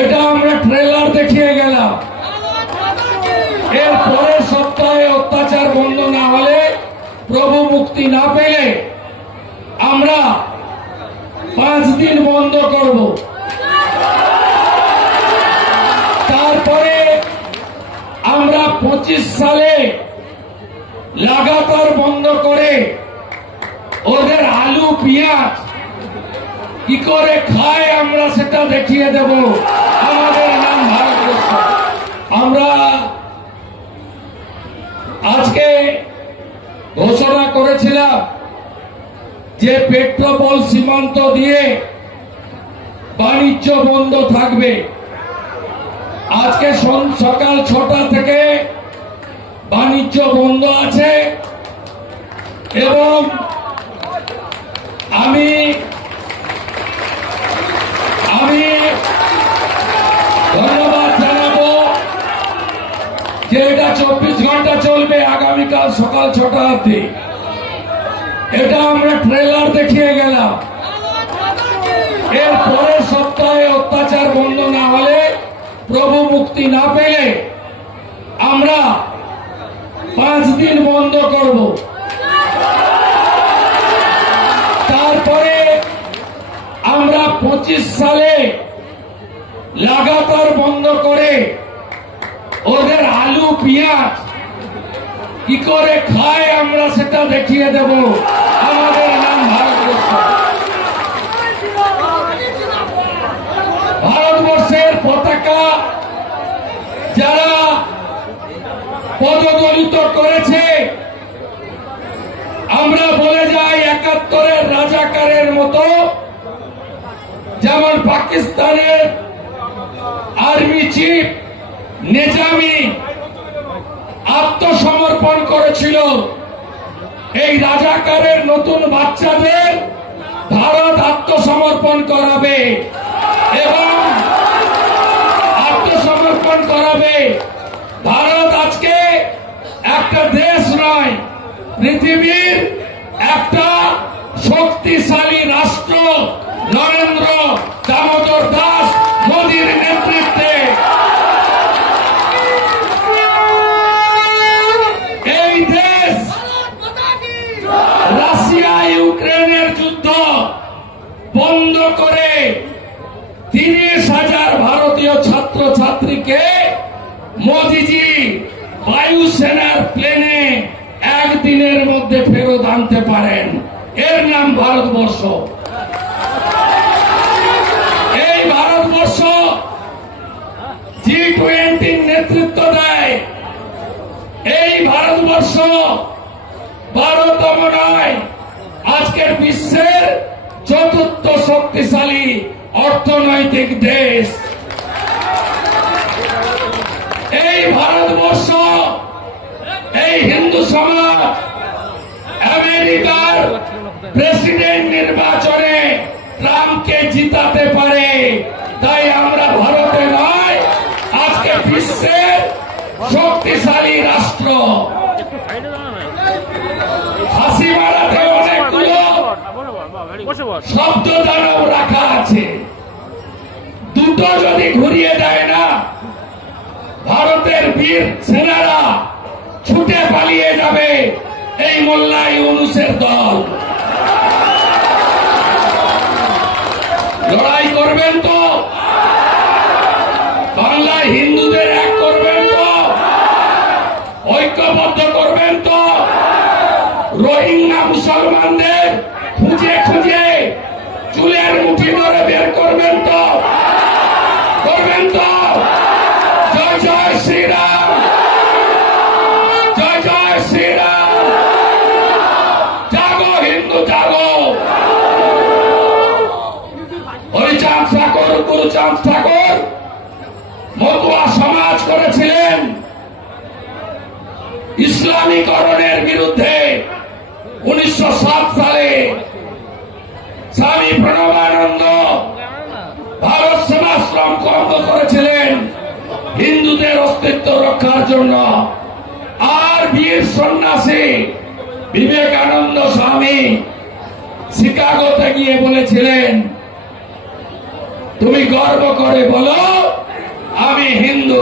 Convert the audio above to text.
এটা আমরা ট্রেলার দেখিয়ে গেলাম। এর পরের সপ্তাহে অত্যাচার বন্ধ না হলে, প্রভু মুক্তি না পেলে আমরা 5 দিন বন্ধ করব। তারপরে আমরা 25 সালে লাগাতার বন্ধ করে ওদের আলু পেঁয়াজ কি করে খায় আমরা সেটা দেখিয়ে দেব। আমাদের নাম ভারতবর্ষ। আমরা আজকে ঘোষণা করেছিলাম যে পেট্রোপোল সীমান্ত দিয়ে বাণিজ্য বন্ধ থাকবে। আজকে সকাল 6টা থেকে বাণিজ্য বন্ধ আছে এবং আমি ধন্যবাদ জানাবো যে এটা 24 ঘন্টা চলবে, আগামীকাল সকাল 6টা অবধি। এটা আমরা ট্রেলার দেখিয়ে গেলাম। এর পরের সপ্তাহে অত্যাচার বন্ধ না হলে, প্রভু মুক্তি না পেলে আমরা 5 দিন বন্ধ করব। তারপরে আমরা 25 সালে লাগাতার বন্ধ করে ওদের আলু পেঁয়াজ কি করে খায় আমরা সেটা দেখিয়ে দেব। আমাদের নাম ভারতবর্ষ। ভারতবর্ষের পতাকা যারা পদদলিত করেছে, আমরা বলে যাই 71-এর রাজাকারের মতো, যেমন পাকিস্তানের আর্মি চিফ নিজামি আত্মসমর্পণ করেছিল। এই রাজাকারের নতুন বাচ্চাদের ভারত আত্মসমর্পণ করাবে এবং আত্মসমর্পণ করাবে। ভারত আজকে একটা দেশ নয়, পৃথিবীর একটা শক্তিশালী রাষ্ট্র। নরেন্দ্র দামোদর দাস মোদীর নেতৃত্বে এই দেশ রাশিয়া ইউক্রেনের যুদ্ধ বন্ধ করে 30,000 ভারতীয় ছাত্রছাত্রীকে মোদীজি বায়ুসেনার প্লেনে একদিনের মধ্যে ফেরত আনতে পারেন। এর নাম ভারতবর্ষ। এই ভারতবর্ষ G20 নেতৃত্ব দেয়। এই ভারতবর্ষ 12তম নয়, আজকের বিশ্বের 4র্থ শক্তিশালী অর্থনৈতিক দেশ। এই ভারতবর্ষ, এই হিন্দু সমাজ আমেরিকার প্রেসিডেন্ট নির্বাচনে ট্রাম্পকে জিতাতে পারে। তাই আমরা ভারতে নয়, আজকে বিশ্বের শক্তিশালী রাষ্ট্র। হাসি মারাতে অনেকগুলো শব্দ দানব রাখা আছে, দুটো যদি ঘুরিয়ে দেয় না, ভারতের বীর সেনারা ছুটে পালিয়ে যাবে এই মোল্লা ইউনূসের দল। লড়াই করবেন তো? বাংলায় হিন্দুদের এক করবেন তো? ঐক্যবদ্ধ করবেন তো? রোহিঙ্গা মুসলমানদের খুঁজে খুঁজে চুলের মুঠি ধরে বের করবেন তো? করবেন তো? জয় জয় শ্রীরাম, জয় জয় শ্রীরাম। জাগো হিন্দু জাগো। হরিচাঁদ ঠাকুর, গুরুচাঁদ ঠাকুর মতুয়া সমাজ করেছিলেন ইসলামীকরণের বিরুদ্ধে। 1907 সালে স্বামী প্রণবানন্দ ভারত সেবাশ্রম কর্ম করেছিলেন হিন্দুদের অস্তিত্ব রক্ষার জন্য। আর বীর সন্ন্যাসী বিবেকানন্দ স্বামী শিকাগোতে গিয়ে বলেছিলেন, তুমি গর্ব করে বলো হিন্দু।